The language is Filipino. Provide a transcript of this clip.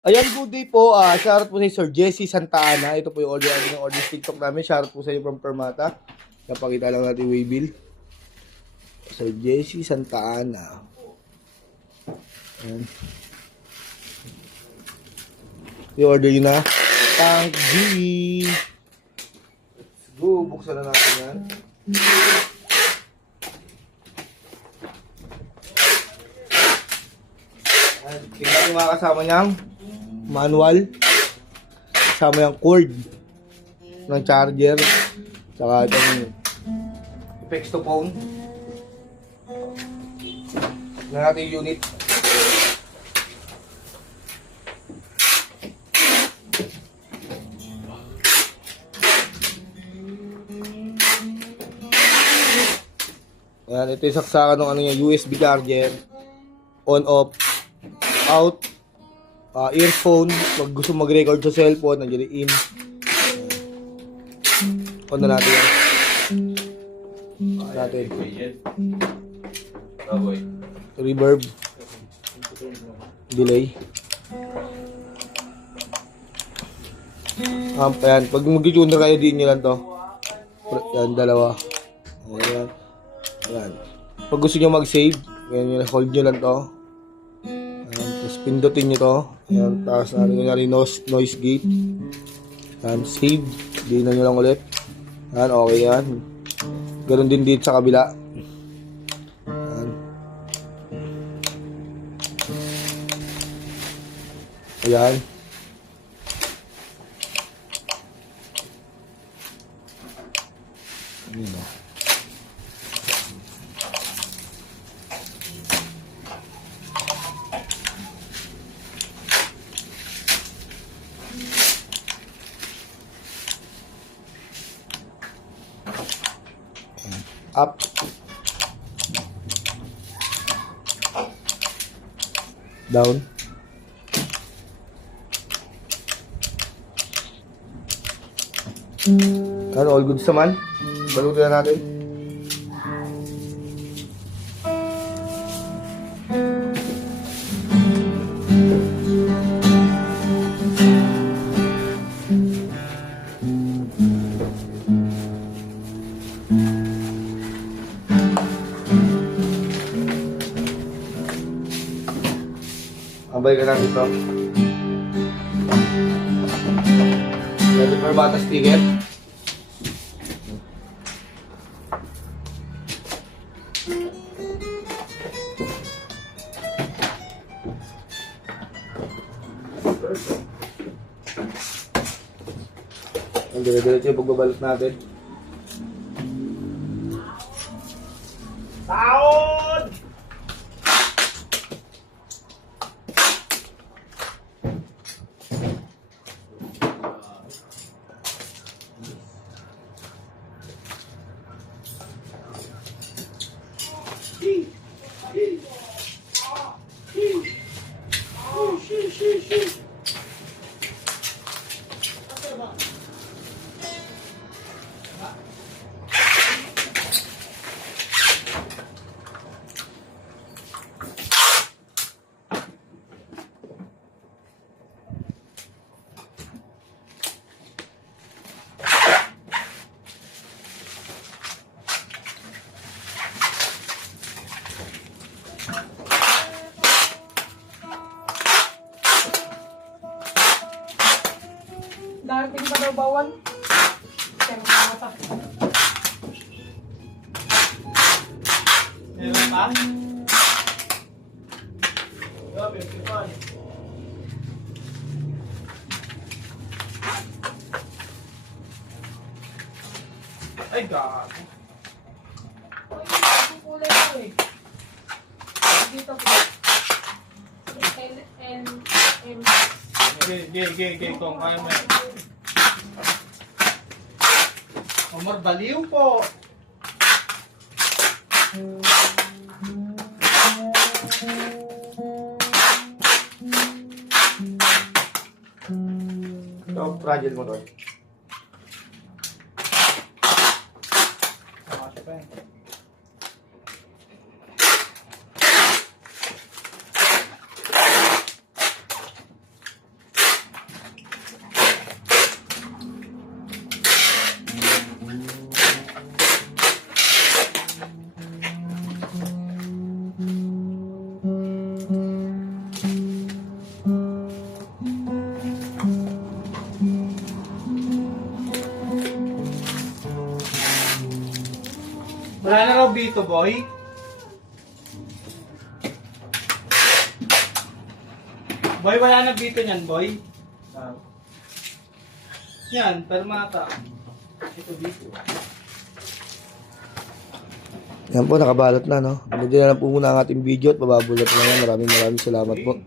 Ayan, good day po. Shoutout po sa Sir Jesse Santa Ana. Ito po yung order TikTok namin. Shoutout po sa inyo from Permata. Napakita lang natin yung waybill. Sir Jesse Santa Ana. Ayan. I-order nyo na. Thank you. Let's go. Buksan na natin yan. Ayan. Tingnan yung mga kasama niyang manual. Kasama yung cord ng charger. Saka itong effects to phone. Tingnan natin yung unit. Ayan, ito yung saksakan ng ano niya, USB charger. On, off, out. Earphone, pag gusto mag-record sa cellphone, nandiyan yung in. On na natin yan. Natin. Reverb. Delay. Ayan. Pag mag-tuner kayo, din nyo lang to. Yan, dalawa. Ayan. Ayan. Pag gusto nyo mag-save, hold nyo lang to. Tapos pindutin nyo to. Ayan, tapos natin noise gate. Ayan, save. Di na nyo lang ulit. Ayan, okay yan. Ganon din dito sa kabila. Ayan. Ayan. Ayan o. Up. Down. Ano, all goods naman. Balutin na natin. Abay ka natin ito. Ready for bata sticker. Ang dire-diretso yung pagbabalot natin. Taon! Darating pa daw bawal. Pero mata. Meron pa? Grabe, pipan. Ay, gago. Uy, ang kulay ko eh. Dito po. N. Gay, kung kaya mo yan. Omar, baliw po. Ito, fragile mo doon. Tama pa yan. Wala na raw dito, boy. Boy, wala na dito niyan, boy. Yan, permata. Ito dito. Yan po, nakabalot na, no? Ano din na lang po muna ang ating video at mababulot na yan. Maraming salamat po.